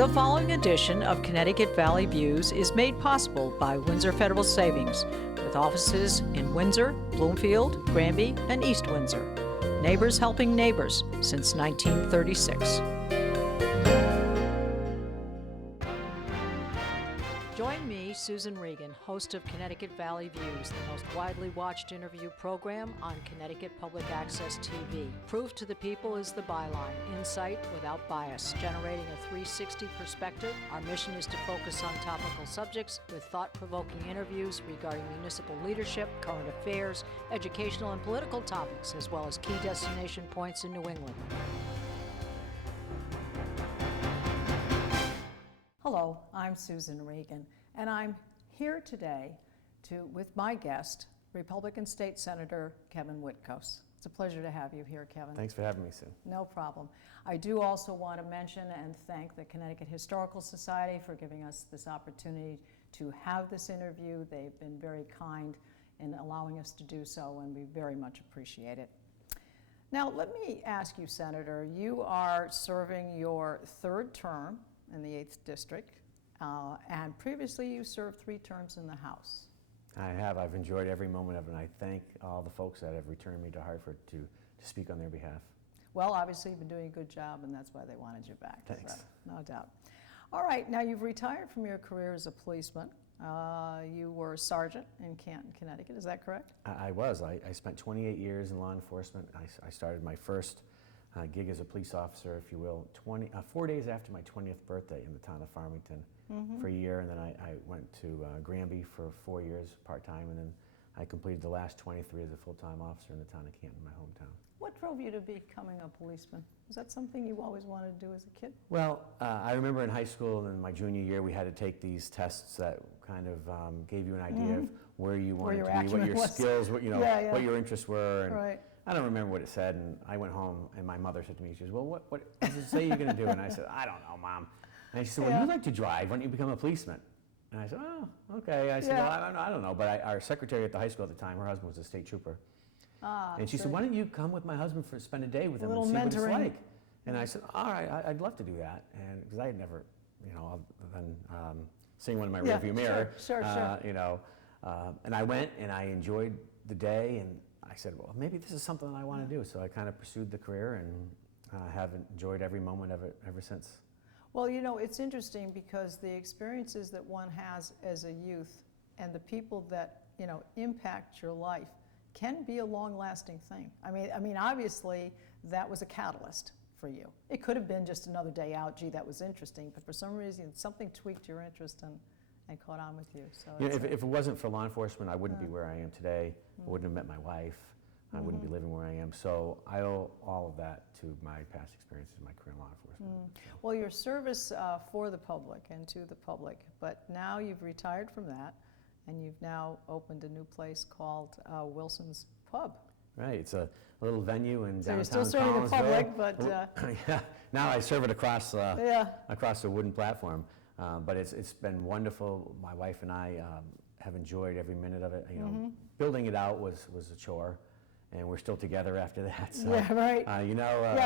The following edition of Connecticut Valley Views is made possible by Windsor Federal Savings, with offices in Windsor, Bloomfield, Granby, and East Windsor. Neighbors helping neighbors since 1936. Join me, Susan Regan, host of Connecticut Valley Views, the most widely watched interview program on Connecticut Public Access TV. Proof to the people is the byline, insight without bias, generating a 360 perspective. Our mission is to focus on topical subjects with thought-provoking interviews regarding municipal leadership, current affairs, educational and political topics, as well as key destination points in New England. Hello, I'm Susan Regan, and I'm here today with my guest, Republican State Senator Kevin Witkos. It's a pleasure to have you here, Kevin. Thanks for having me, Sue. No problem. I do also want to mention and thank the Connecticut Historical Society for giving us this opportunity to have this interview. They've been very kind in allowing us to do so, and we very much appreciate it. Now, let me ask you, Senator, you are serving your third term in the 8th District, and previously you served 3 terms in the House. I have. I've enjoyed every moment of it, and I thank all the folks that have returned me to Hartford to speak on their behalf. Well, obviously you've been doing a good job, and that's why they wanted you back. Thanks. So, no doubt. All right, now you've retired from your career as a policeman. You were a sergeant in Canton, Connecticut, is that correct? I was. I spent 28 years in law enforcement. I started my first gig as a police officer, if you will, 4 days after my 20th birthday in the town of Farmington for a year, and then I went to Granby for 4 years part-time, and then I completed the last 23 as a full-time officer in the town of Canton, my hometown. What drove you to becoming a policeman? Was that something you always wanted to do as a kid? Well, I remember in high school and in my junior year we had to take these tests that kind of gave you an idea of where you wanted to be, what your skills, what what your interests were. And right. I don't remember what it said, and I went home, and my mother said to me, she says, well, what does it say you're going to do? And I said, I don't know, Mom. And she said, well, you like to drive. Why don't you become a policeman? And I said, oh, okay. I said, well, I don't know. But our secretary at the high school at the time, her husband was a state trooper. And she said, why don't you come with my husband for spend a day with him and see what it's like? And I said, all right, I'd love to do that. And because I had never, other than seeing one in my rearview mirror, sure. And I went and I enjoyed the day, and I said, well, maybe this is something that I want to do. So I kind of pursued the career and have enjoyed every moment of it ever since. Well, it's interesting because the experiences that one has as a youth and the people that, impact your life can be a long-lasting thing. I mean, obviously, that was a catalyst for you. It could have been just another day out, gee, that was interesting, but for some reason, something tweaked your interest and caught on with you. So if it wasn't for law enforcement, I wouldn't be where I am today. I wouldn't have met my wife. I wouldn't be living where I am. So I owe all of that to my past experiences in my career in law enforcement. Well, your service for the public and to the public, but now you've retired from that, and you've now opened a new place called Wilson's Pub. Right, it's a little venue in downtown So you're still serving the public, but... yeah, now I serve it across the wooden platform. But it's been wonderful. My wife and I have enjoyed every minute of it. Building it out was a chore, and we're still together after that. So, yeah, right.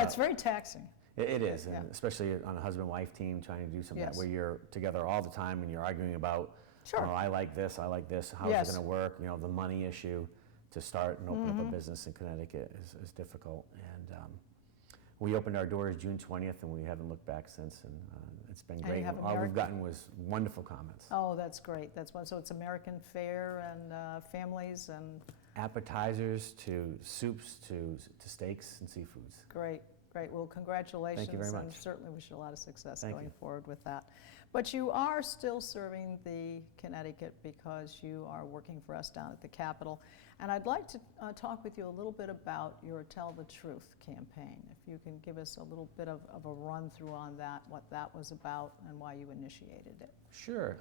It's very taxing. It is, and especially on a husband-wife team trying to do something where you're together all the time and you're arguing about, I like this, how's it going to work? The money issue to start and open up a business in Connecticut is difficult. And we opened our doors June 20th, and we haven't looked back since. And it's been great. All we've gotten was wonderful comments. Oh, that's great. So it's American fare and families and... Appetizers to soups to steaks and seafoods. Great. Well, congratulations. Thank you very much. And certainly wish you a lot of success Thank going you. forward with that. But you are still serving the Connecticut because you are working for us down at the Capitol. And I'd like to talk with you a little bit about your Tell the Truth campaign. If you can give us a little bit of a run through on that, what that was about and why you initiated it. Sure.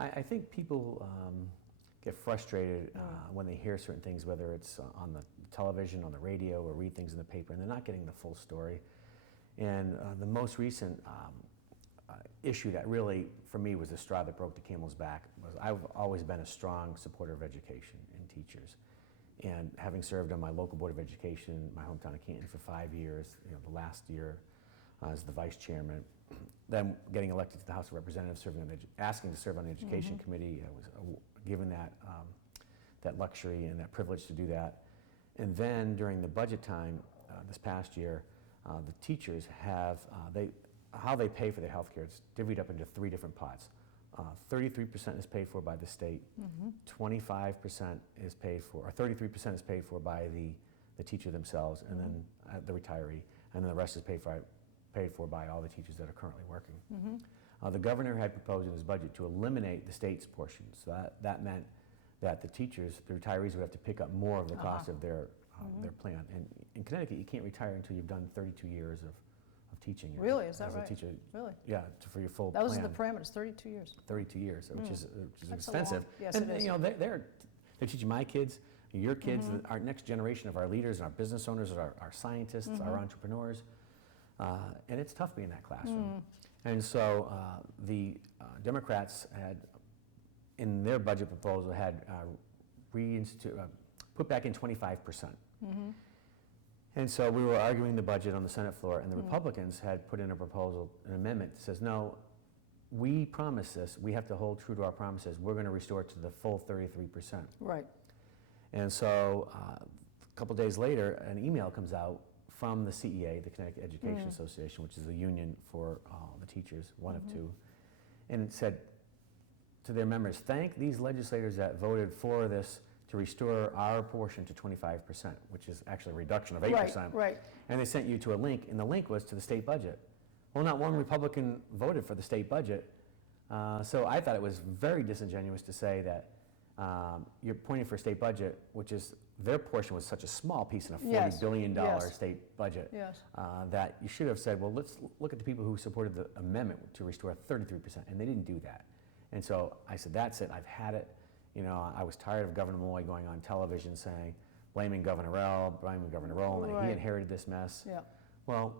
I think people get frustrated when they hear certain things, whether it's on the television, on the radio, or read things in the paper, and they're not getting the full story. And the most recent issue that really, for me, was the straw that broke the camel's back was I've always been a strong supporter of education and teachers. And having served on my local Board of Education in my hometown of Canton for 5 years, the last year as the vice chairman. Then getting elected to the House of Representatives, asking to serve on the Education Committee. I was given that, that luxury and that privilege to do that. And then during the budget time this past year, the teachers have, how they pay for their health care is divvied up into 3 different pots. 33% is paid for by the state, 25% is paid for, or 33% is paid for by the teacher themselves, and then the retiree, and then the rest is paid for by all the teachers that are currently working. The governor had proposed in his budget to eliminate the state's portion, so that meant that the teachers, the retirees, would have to pick up more of the cost of their plan. And in Connecticut, you can't retire until you've done 32 years of teaching. Really? Is that as right? a teacher. Really? Yeah, for your full That was plan. the parameters, 32 years. 32 years, which is That's a expensive. long- yes, and it is. you know, they're teaching my kids, your kids, our next generation of our leaders, and our business owners, our scientists, our entrepreneurs, and it's tough being in that classroom. And so the Democrats had, in their budget proposal, had put back in 25%. And so we were arguing the budget on the Senate floor, and the Republicans had put in a proposal, an amendment that says, no, we promise this, we have to hold true to our promises, we're going to restore it to the full 33%. Right. And so a couple days later, an email comes out from the CEA, the Connecticut Education Association, which is the union for the teachers, one of 2, and it said to their members, thank these legislators that voted for this to restore our portion to 25%, which is actually a reduction of 8%. Right. And they sent you to a link, and the link was to the state budget. Well, not one Republican voted for the state budget, so I thought it was very disingenuous to say that you're pointing for a state budget, which is, their portion was such a small piece in a $40 billion state budget, that you should have said, well, let's look at the people who supported the amendment to restore 33%, and they didn't do that. And so I said, that's it, I've had it. You know, I was tired of Governor Malloy going on television saying, blaming Governor Rowell, and he inherited this mess. Yeah. Well,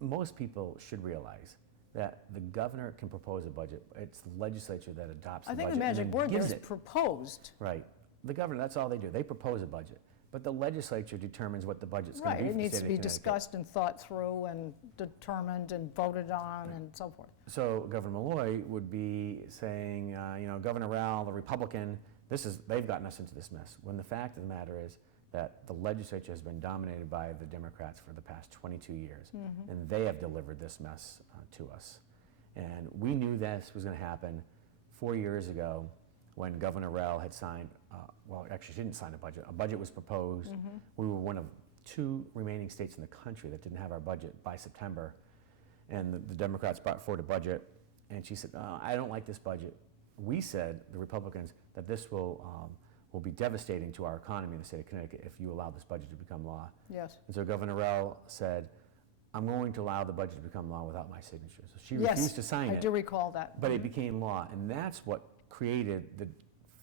most people should realize that the governor can propose a budget. It's the legislature that adopts the I budget. think the magic and then word there gives is it. proposed. Right. The governor, that's all they do. They propose a budget. But the legislature determines what the budget's going to Right, be it for the needs state to of be Connecticut. discussed and thought through and determined and voted on and so forth. So Governor Malloy would be saying, you know, Governor Rowell, the Republican, they've gotten us into this mess. When the fact of the matter is that the legislature has been dominated by the Democrats for the past 22 years, and they have delivered this mess to us. And we knew this was going to happen 4 years ago when Governor Rowell had signed, well, actually she didn't sign a budget. A budget was proposed. We were one of 2 remaining states in the country that didn't have our budget by September. And the Democrats brought forward a budget, and she said, I don't like this budget. We said, the Republicans, that this will be devastating to our economy in the state of Connecticut if you allow this budget to become law. Yes. And so Governor Rowell said, I'm going to allow the budget to become law without my signature. So she refused to sign I it. do recall that. But it became law, and that's what created the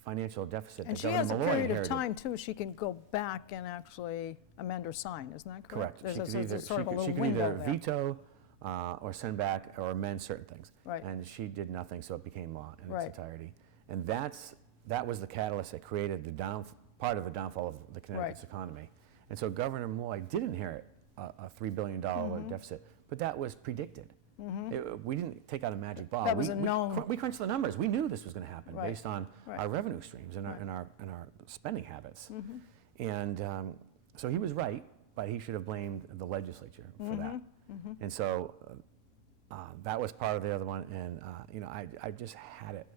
financial deficit And that she Governor has a Malloy period of inherited. time, too, she can go back and actually amend or sign, isn't that correct? Correct. There's sort of a she little could window either there. veto or send back or amend certain things. Right. And she did nothing, so it became law in Right. its entirety. And that was the catalyst that created part of the downfall of the Connecticut's economy. And so Governor Malloy did inherit a $3 billion deficit, but that was predicted. We didn't take out a magic ball. That was a known- We crunched the numbers. We knew this was going to happen Right. based on Right. our revenue streams and our spending habits. And so he was right, but he should have blamed the legislature for that. And so that was part of the other one. And you know, I just had it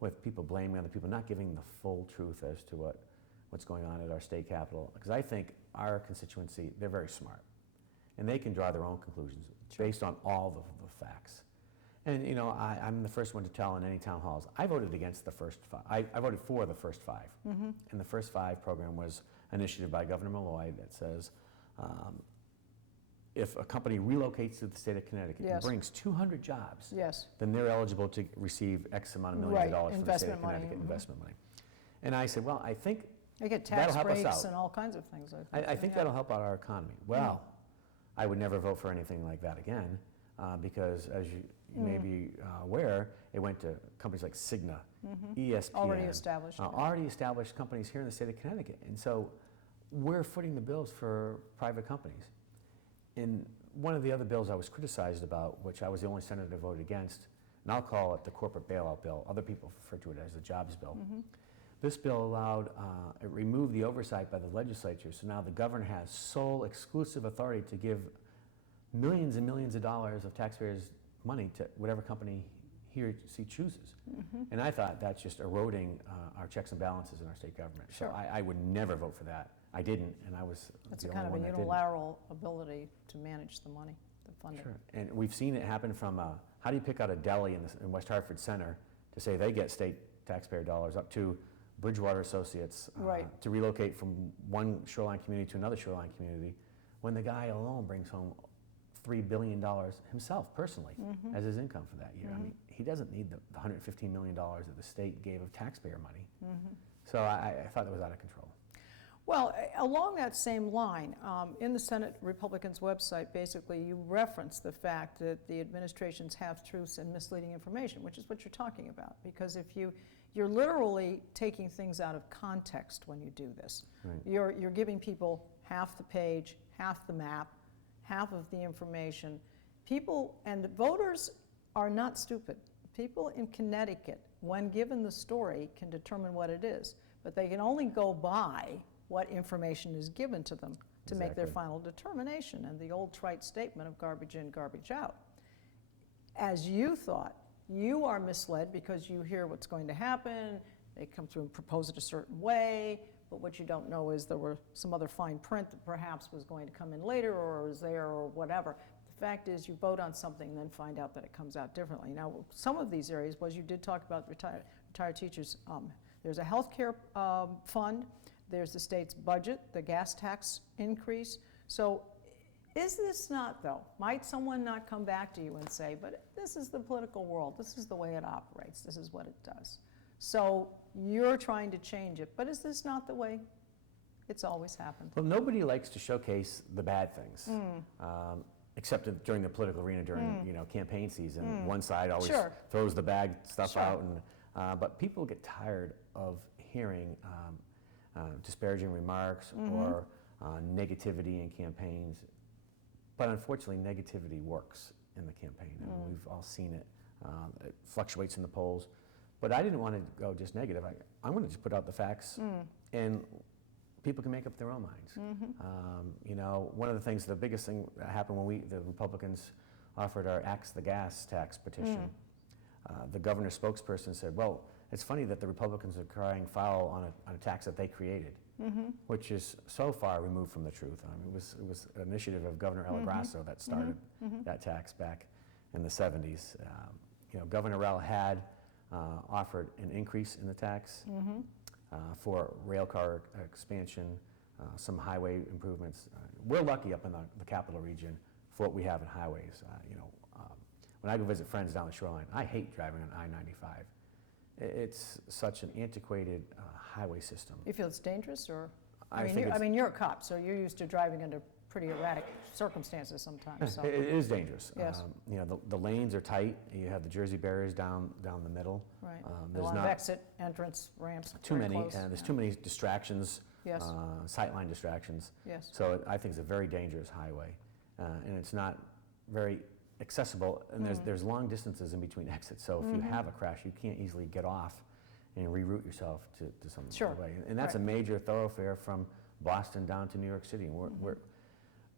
with people blaming other people, not giving the full truth as to what's going on at our state capitol. Because I think our constituency, they're very smart, and they can draw their own conclusions based on all the facts. And you know, I'm the first one to tell in any town halls, I voted against the first 5. I voted for the first 5. And the first 5 program was an initiative by Governor Malloy that says, if a company relocates to the state of Connecticut and Yes. brings 200 jobs, Yes. then they're eligible to receive X amount of millions Right, of dollars from the state of investment money, Connecticut, investment money. And I said, well, I think They get that'll tax help us breaks out. and all kinds of things. I think that'll help out our economy. Well, I would never vote for anything like that again, because as you may be aware, it went to companies like Cigna, ESPN. Already established. Already established companies here in the state of Connecticut. And so we're footing the bills for private companies. And one of the other bills I was criticized about, which I was the only senator to vote against, and I'll call it the corporate bailout bill. Other people refer to it as the jobs bill. This bill allowed, it removed the oversight by the legislature, so now the governor has sole exclusive authority to give millions and millions of dollars of taxpayers' money to whatever company he or she chooses. And I thought that's just eroding our checks and balances in our state government. Sure. So I would never vote for that. I didn't, and I was It's the a only kind of one a that didn't. unilateral ability to manage the money, the funding. Sure, and we've seen it happen from, how do you pick out a deli in West Hartford Center to say they get state taxpayer dollars, up to Bridgewater Associates Right. to relocate from one shoreline community to another shoreline community, when the guy alone brings home $3 billion himself, personally, as his income for that year. I mean, he doesn't need the $115 million that the state gave of taxpayer money. So I thought that was out of control. Well, along that same line, in the Senate Republicans' website, basically you reference the fact that the administrations have truths and misleading information, which is what you're talking about. Because if you're literally taking things out of context when you do this. Right. You're giving people half the page, half the map, half of the information. People, and the voters are not stupid. People in Connecticut, when given the story, can determine what it is. But they can only go by what information is given to them to make their Exactly. final determination, and the old trite statement of garbage in, garbage out. As you thought, you are misled because you hear what's going to happen, they come through and propose it a certain way, but what you don't know is there were some other fine print that perhaps was going to come in later or was there or whatever. The fact is you vote on something and then find out that it comes out differently. Now, some of these areas was you did talk about retired teachers. There's a health care fund. There's the state's budget, the gas tax increase. So is this not, though, might someone not come back to you and say, but this is the political world, this is the way it operates, this is what it does. So you're trying to change it, but is this not the way it's always happened? Well, nobody likes to showcase the bad things, except during the political arena during campaign season. One side always Sure. throws the bad stuff Sure. out, and but people get tired of hearing disparaging remarks or negativity in campaigns. But unfortunately, negativity works in the campaign, and we've all seen it. It fluctuates in the polls. But I didn't want to go just negative. I'm going to just put out the facts, and people can make up their own minds. One of the things, the biggest thing that happened when the Republicans offered our Axe the Gas tax petition, the governor's spokesperson said, well, it's funny that the Republicans are crying foul on a tax that they created, which is so far removed from the truth. I mean, it was an initiative of Governor El Grasso that started that tax back in the 70s. Governor El had offered an increase in the tax for rail car expansion, some highway improvements. We're lucky up in the capital region for what we have in highways. When I go visit friends down the shoreline, I hate driving on I-95. It's such an antiquated highway system. You feel it's dangerous, or? I I mean, you're a cop, so you're used to driving under pretty erratic circumstances sometimes. So. It is dangerous. Yes. The lanes are tight. You have the Jersey barriers down the middle. Right. A There's lot of not exit, entrance, ramps. too very many, close. and there's too many distractions. Yes. Sightline distractions. Yes. So I think it's a very dangerous highway, and it's not very accessible. And there's long distances in between exits. So if you have a crash, you can't easily get off and reroute yourself to some Sure. other way. And that's Right. a major thoroughfare from Boston down to New York City. And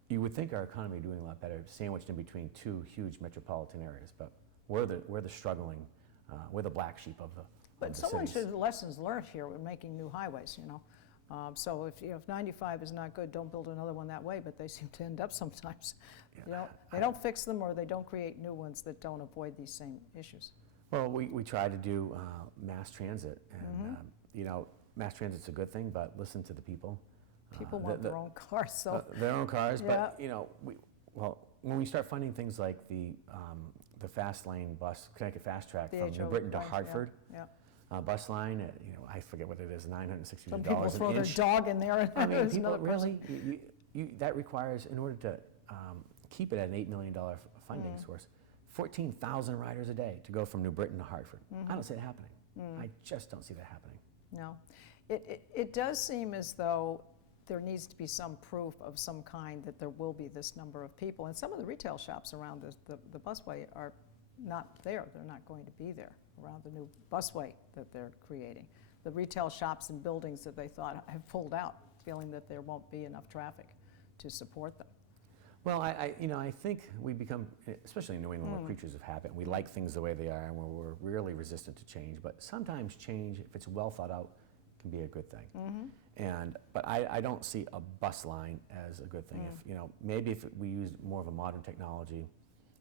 you would think our economy would be doing a lot better, sandwiched in between two huge metropolitan areas, but we're the struggling, we're the black sheep of the But of the someone cities. should have lessons learned here with making new highways, So if 95 is not good, don't build another one that way, but they seem to end up sometimes. Yeah, They don't fix them, or they don't create new ones that don't avoid these same issues. Well, we try to do mass transit, and mass transit's a good thing, but listen to the people. People want their own cars, so. Their own cars, Yeah. but when we start funding things like the fast lane bus, Connecticut Fast Track The from New Britain to right, yeah, Hartford, Yeah. Bus line, I forget what it is, $962 Some people an throw their inch. dog in there, and I mean, there's people another person. really, that requires, in order to keep it at an $8 million funding source, 14,000 riders a day to go from New Britain to Hartford. I don't see that happening. I just don't see that happening. No. It does seem as though there needs to be some proof of some kind that there will be this number of people. And some of the retail shops around the busway are not there. They're not going to be there around the new busway that they're creating. The retail shops and buildings that they thought have pulled out, feeling that there won't be enough traffic to support them. Well, I think we become, especially in New England, we're creatures of habit. We like things the way they are, and we're really resistant to change. But sometimes change, if it's well thought out, can be a good thing. But I don't see a bus line as a good thing. If maybe if we used more of a modern technology,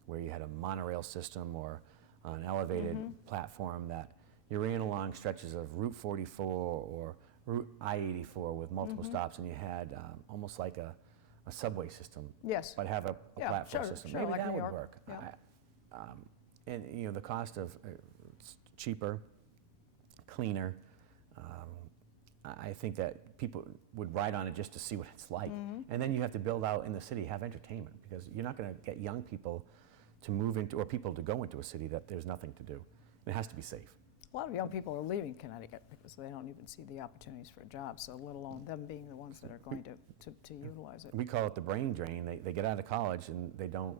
where you had a monorail system or an elevated platform that you ran along stretches of Route 44 or Route I-84 with multiple stops, and you had almost like a subway system, Yes. but have a platform system. Sure, Maybe like that New would York. work. Yeah. And the cost of it's cheaper, cleaner. I think that people would ride on it just to see what it's like. And then you have to build out in the city, have entertainment, because you're not going to get young people to move into, or people to go into a city that there's nothing to do. It has to be safe. A lot of young people are leaving Connecticut because they don't even see the opportunities for a job, so let alone them being the ones that are going to utilize it. We call it the brain drain. They get out of college and they don't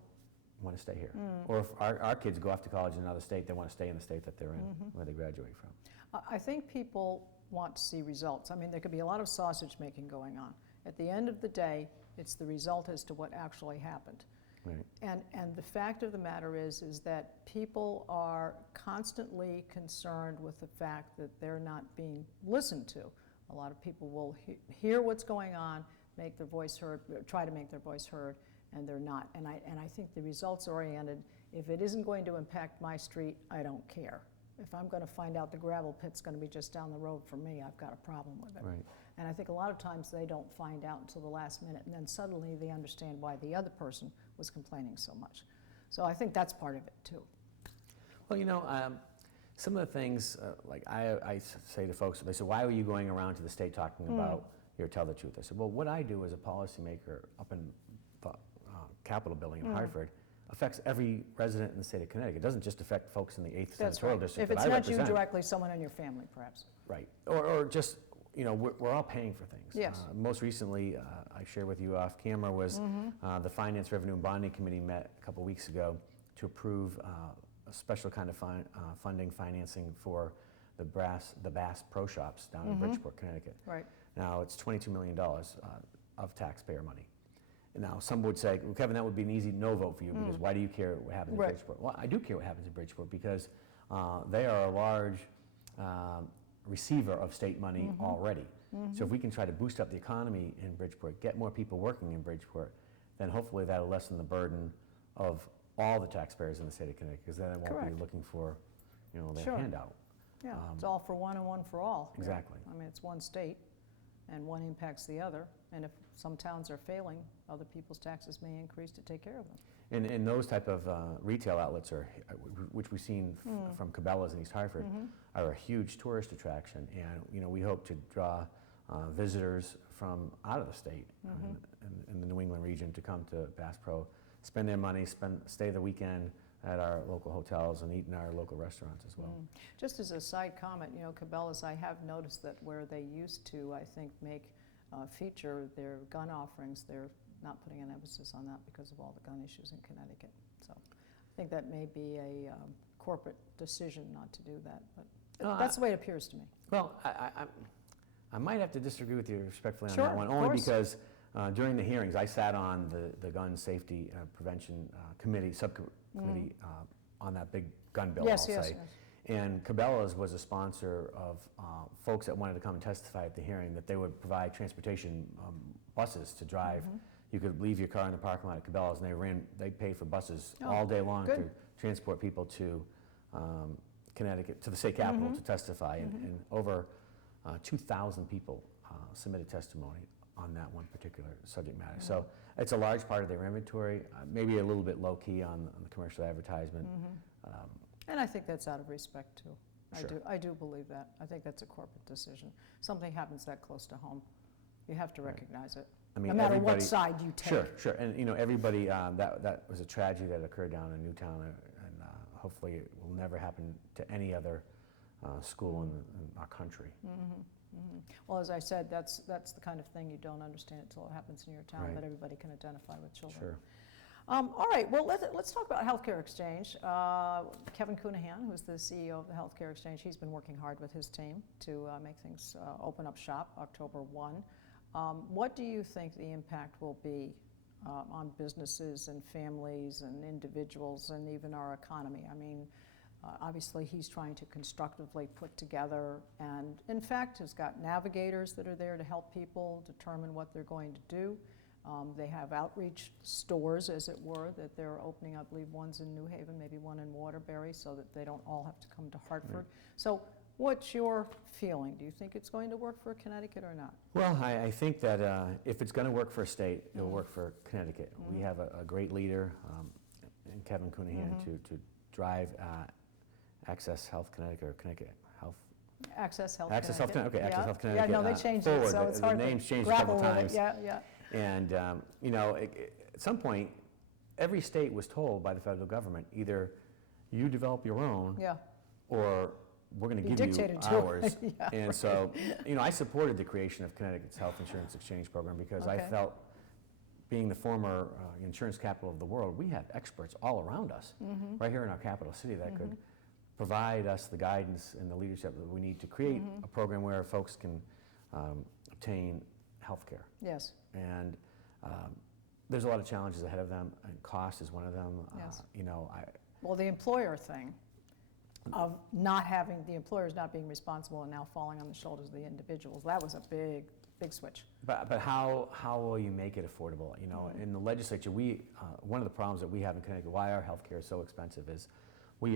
want to stay here. Or if our kids go off to college in another state, they want to stay in the state that they're in, where they graduate from. I think people want to see results. I mean, there could be a lot of sausage making going on. At the end of the day, it's the result as to what actually happened. Right. And the fact of the matter is that people are constantly concerned with the fact that they're not being listened to. A lot of people will hear what's going on, make their voice heard, try to make their voice heard, and they're not. And I think the results oriented, if it isn't going to impact my street, I don't care. If I'm going to find out the gravel pit's going to be just down the road from me, I've got a problem with it. Right. And I think a lot of times they don't find out until the last minute, and then suddenly they understand why the other person was complaining so much. So I think that's part of it too. Well, some of the things, like I say to folks, they say, why are you going around to the state talking about your Tell the Truth? I said, well, what I do as a policymaker up in the Capitol building in Hartford affects every resident in the state of Connecticut. It doesn't just affect folks in the 8th That's Senatorial right. District If that it's I not represent. you directly, someone in your family, perhaps. Right. Or just, we're all paying for things. Yes. Most recently, I shared with you off camera, was the Finance, Revenue, and Bonding Committee met a couple weeks ago to approve a special kind of funding financing for the Bass Pro Shops down in Bridgeport, Connecticut. Right. Now, it's $22 million of taxpayer money. Now, some would say, well, Kevin, that would be an easy no vote for you, because why do you care what happens in Bridgeport? Well, I do care what happens in Bridgeport, because they are a large receiver of state money already. So if we can try to boost up the economy in Bridgeport, get more people working in Bridgeport, then hopefully that'll lessen the burden of all the taxpayers in the state of Connecticut, because then they won't be looking for, their handout. Yeah, it's all for one and one for all. Exactly. I mean, it's one state, and one impacts the other. And if some towns are failing, other people's taxes may increase to take care of them. And those type of retail outlets, which we've seen from Cabela's in East Hartford, are a huge tourist attraction. And we hope to draw visitors from out of the state in the New England region to come to Bass Pro, spend their money, stay the weekend at our local hotels and eat in our local restaurants as well. Just as a side comment, Cabela's, I have noticed that where they used to, I think, feature their gun offerings, they're not putting an emphasis on that because of all the gun issues in Connecticut. So I think that may be a corporate decision not to do that, but that's the way it appears to me. Well, I might have to disagree with you respectfully on Sure, that one, of only course. because during the hearings, I sat on the gun safety prevention subcommittee on that big gun bill, Yes, I'll yes, say. yes. And Cabela's was a sponsor of folks that wanted to come and testify at the hearing, that they would provide transportation buses to drive. You could leave your car in the parking lot at Cabela's, and they paid for buses all day long good. to transport people to Connecticut, to the state capitol to testify. And over 2,000 people submitted testimony on that one particular subject matter. So it's a large part of their inventory, maybe a little bit low-key on the commercial advertisement. And I think that's out of respect too. Sure. I do believe that. I think that's a corporate decision. Something happens that close to home, you have to recognize it, I mean, no matter what everybody- side you take. Sure. And everybody, that was a tragedy that occurred down in Newtown, and hopefully it will never happen to any other school in our country. Well, as I said, that's the kind of thing you don't understand until it happens in your town, Right. but everybody can identify with children. Sure. All right, well, let's talk about Healthcare Exchange. Kevin Witkos, who's the CEO of the Healthcare Exchange, he's been working hard with his team to make things open up shop October 1. What do you think the impact will be on businesses and families and individuals and even our economy? I mean, obviously he's trying to constructively put together, and in fact has got navigators that are there to help people determine what they're going to do. They have outreach stores, as it were, that they're opening. I believe one's in New Haven, maybe one in Waterbury, so that they don't all have to come to Hartford. Right. So what's your feeling? Do you think it's going to work for Connecticut or not? Well, I think that if it's going to work for a state, it'll work for Connecticut. We have a great leader in Kevin Witkos to drive Access Health Connecticut or Connecticut Health. Access Health Access Health Connecticut. Connecticut. Okay, Access Health Yeah, Connecticut. no, they changed forward. it, so it's hard the to name's changed a grapple couple with times. it. Yeah. And you know, at some point, every state was told by the federal government, either you develop your own, Yeah. or we're going to Be give you dictated to. ours. Yeah, and so, you know, I supported the creation of Connecticut's Health Insurance Exchange Program because I Okay. felt, being the former insurance capital of the world, we have experts all around us, right here in our capital city, that could provide us the guidance and the leadership that we need to create a program where folks can obtain health care. Yes. And there's a lot of challenges ahead of them, and cost is one of them. Yes. You know, Well, the employer thing of not having, the employers not being responsible and now falling on the shoulders of the individuals, that was a big switch. But how will you make it affordable? You know, in the legislature, one of the problems that we have in Connecticut, why our health care is so expensive, is we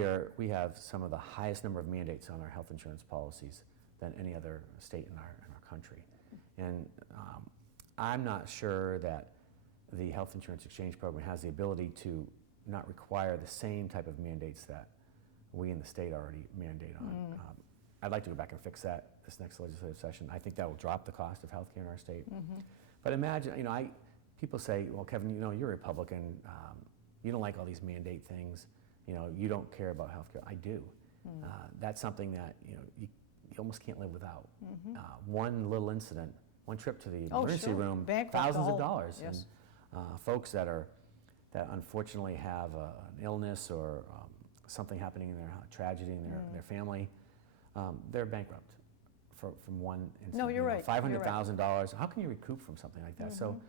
have some of the highest number of mandates on our health insurance policies than any other state in our country. And I'm not sure that the Health Insurance Exchange Program has the ability to not require the same type of mandates that we in the state already mandate on. I'd like to go back and fix that this next legislative session. I think that will drop the cost of health care in our state. But imagine, you know, people say, well, Kevin, you know, you're a Republican. You don't like all these mandate things. You know, you don't care about health care. I do. That's something that, you know, you almost can't live without. One little incident, one trip to the emergency room, Bankrupt thousands the of whole- dollars. yes. And folks that unfortunately have an illness or something happening in their tragedy in their family, they're bankrupt from one incident. No, you're right. $500,000. How can you recoup from something like that? So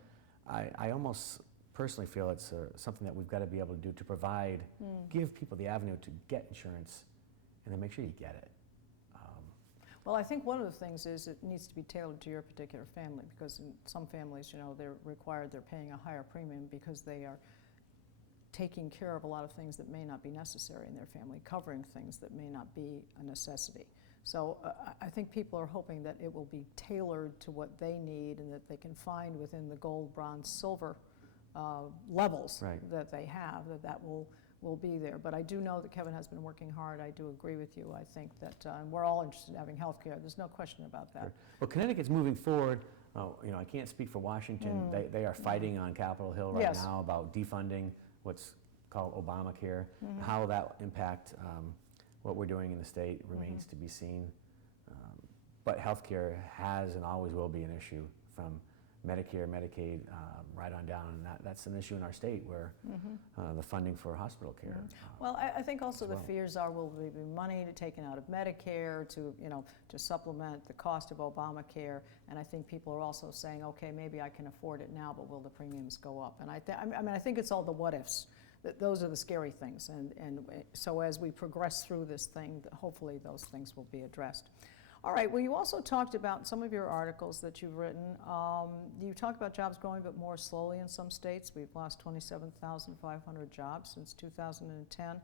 I almost personally feel it's something that we've got to be able to do to provide, give people the avenue to get insurance, and then make sure you get it. Well, I think one of the things is it needs to be tailored to your particular family, because in some families, you know, they're paying a higher premium because they are taking care of a lot of things that may not be necessary in their family, covering things that may not be a necessity. So I think people are hoping that it will be tailored to what they need and that they can find within the gold, bronze, silver levels that they have, that will be there. But I do know that Kevin has been working hard. I do agree with you. I think that and we're all interested in having health care. There's no question about that. Sure. Well, Connecticut's moving forward. You know, I can't speak for Washington. They are fighting on Capitol Hill right now about defunding what's called Obamacare. How will that impact what we're doing in the state remains to be seen. But healthcare has and always will be an issue, from Medicare, Medicaid, right on down, and that's an issue in our state where the funding for hospital care. Well, I think also the well. fears are, will there be money taken out of Medicare to, you know, to supplement the cost of Obamacare? And I think people are also saying, okay, maybe I can afford it now, but will the premiums go up? And I think it's all the what ifs. Those are the scary things. And so as we progress through this thing, hopefully those things will be addressed. All right, well, you also talked about some of your articles that you've written. You talk about jobs growing, but more slowly in some states. We've lost 27,500 jobs since 2010.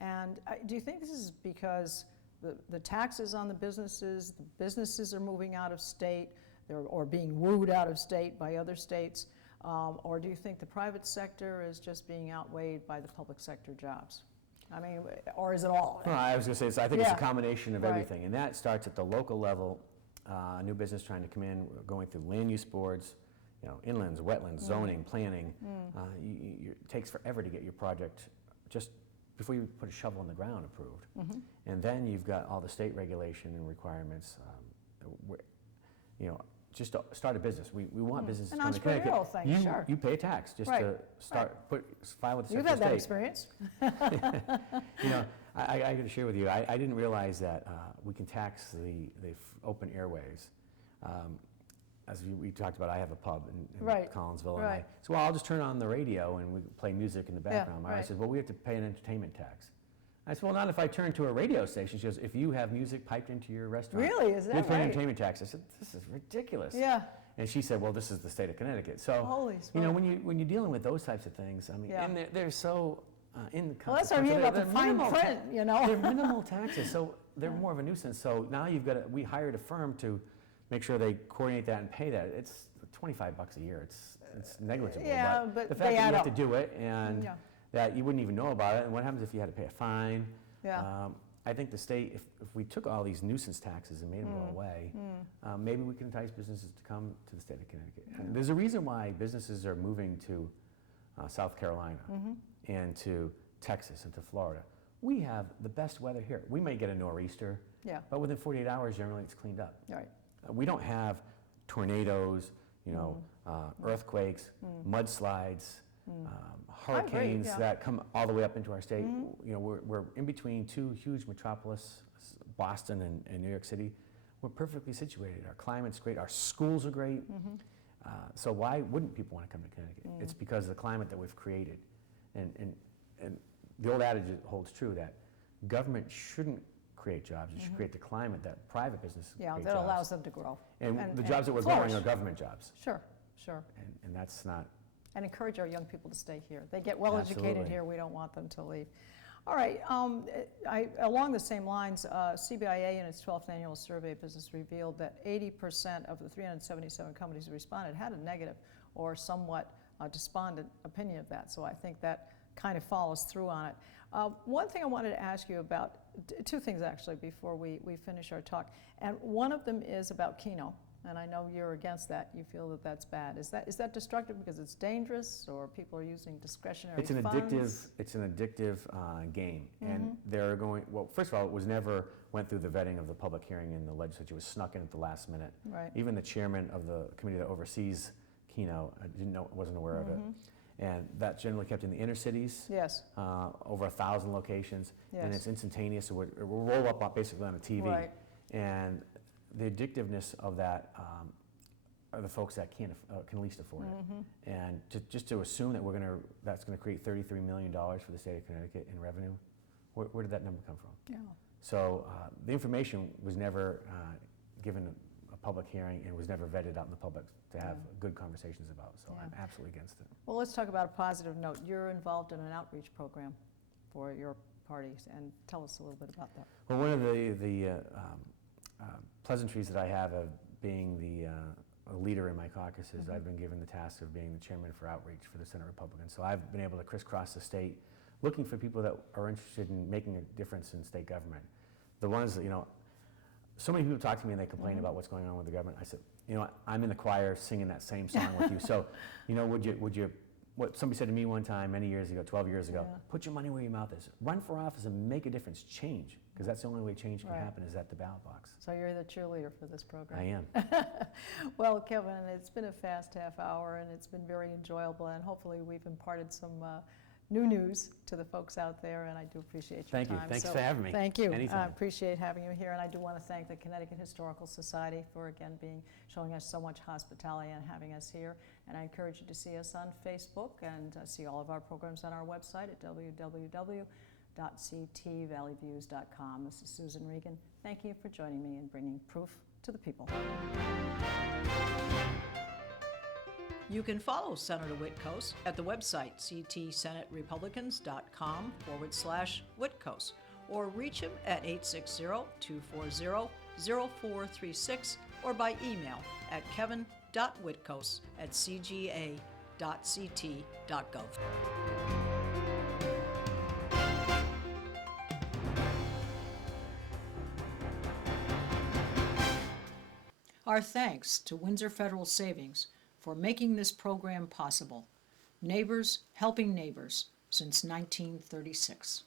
And do you think this is because the taxes on the businesses are moving out of state, or being wooed out of state by other states? Or do you think the private sector is just being outweighed by the public sector jobs? I mean, or is it all? Well, I was going to say, I think it's a combination of Right. everything, and that starts at the local level. A new business trying to come in, going through land use boards, you know, inlands, wetlands, zoning, planning. It takes forever to get your project, just before you put a shovel in the ground, approved. And then you've got all the state regulation and requirements. just to start a business. We want businesses An to come to Connecticut. entrepreneurial thing, sure. You pay a tax just Right, to start, file with the You've Secretary had of State. that experience. I got to share with you, I didn't realize that we can tax the open airways. As we talked about, I have a pub in Right, Collinsville, and right. so I'll just turn on the radio and we play music in the background. I right. said, well, we have to pay an entertainment tax. I said, well, not if I turn to a radio station. She goes, if you have music piped into your restaurant. Really? Is that you pay an right? entertainment tax. I said, this is ridiculous. Yeah. And she said, well, this is the state of Connecticut. So, Holy smokes. when you're dealing with those types of things, I mean, Yeah. and they're so Well, that's what I mean about the fine print, They're minimal taxes, so they're more of a nuisance. So now we hired a firm to make sure they coordinate that and pay that. It's $25 a year. It's negligible. Yeah, but the they fact that add you have up. to do it and Yeah. that you wouldn't even know about it, and what happens if you had to pay a fine? Yeah. I think the state, if we took all these nuisance taxes and made them go away, maybe we can entice businesses to come to the state of Connecticut. And there's a reason why businesses are moving to South Carolina and to Texas and to Florida. We have the best weather here. We may get a nor'easter, Yeah. but within 48 hours, generally it's cleaned up. Right. We don't have tornadoes, earthquakes, mudslides, hurricanes yeah. that come all the way up into our state. We're in between two huge metropolis, Boston and New York City. We're perfectly situated. Our climate's great. Our schools are great. So why wouldn't people want to come to Connecticut? It's because of the climate that we've created. And the old adage holds true that government shouldn't create jobs. It should create the climate that private businesses Yeah, create that jobs. allows them to grow. And the jobs that we're growing are government jobs. Sure, sure. And that's not... And encourage our young people to stay here. They get well educated Absolutely. here. We don't want them to leave. All right. Along the same lines, CBIA in its 12th annual survey of business revealed that 80% of the 377 companies who responded had a negative or somewhat despondent opinion of that. So I think that kind of follows through on it. One thing I wanted to ask you about, two things actually before we finish our talk, and one of them is about Keno. And I know you're against that. You feel that that's bad. Is that destructive because it's dangerous, or people are using discretionary funds? It's an addictive game, and they're going. Well, first of all, it went through the vetting of the public hearing in the legislature. It was snuck in at the last minute. Right. Even the chairman of the committee that oversees Keno wasn't aware of it, and that's generally kept in the inner cities. Yes. Over 1,000 locations, and Yes. it's instantaneous. So it will roll up basically on the TV, Right. and the addictiveness of that are the folks that can least afford it. And just to assume that that's going to create $33 million for the state of Connecticut in revenue, where did that number come from? Yeah. So the information was never given a public hearing and was never vetted out in the public to have good conversations about. So Yeah. I'm absolutely against it. Well, let's talk about a positive note. You're involved in an outreach program for your parties, and tell us a little bit about that. Well, one of the pleasantries that I have of being a leader in my caucus is I've been given the task of being the chairman for outreach for the Senate Republicans. So I've been able to crisscross the state looking for people that are interested in making a difference in state government. The ones that, so many people talk to me and they complain about what's going on with the government. I said, I'm in the choir singing that same song with you. So, what somebody said to me one time many years ago, 12 years ago, put your money where your mouth is. Run for office and make a difference. Change. Because that's the only way change can happen is at the ballot box. So you're the cheerleader for this program. I am. Well, Kevin, it's been a fast half hour, and it's been very enjoyable, and hopefully we've imparted some new news to the folks out there, and I do appreciate your Thank time. you. Thanks So, for having me. Thank you. I Anytime. appreciate having you here, and I do want to thank the Connecticut Historical Society for, again, showing us so much hospitality and having us here. And I encourage you to see us on Facebook and see all of our programs on our website at www.ctvalleyviews.com. This is Susan Regan. Thank you for joining me in bringing proof to the people. You can follow Senator Witkos at the website ctsenaterepublicans.com/Witkos or reach him at 860-240-0436 or by email at kevin.witkos@cga.ct.gov. Our thanks to Windsor Federal Savings for making this program possible. Neighbors helping neighbors since 1936.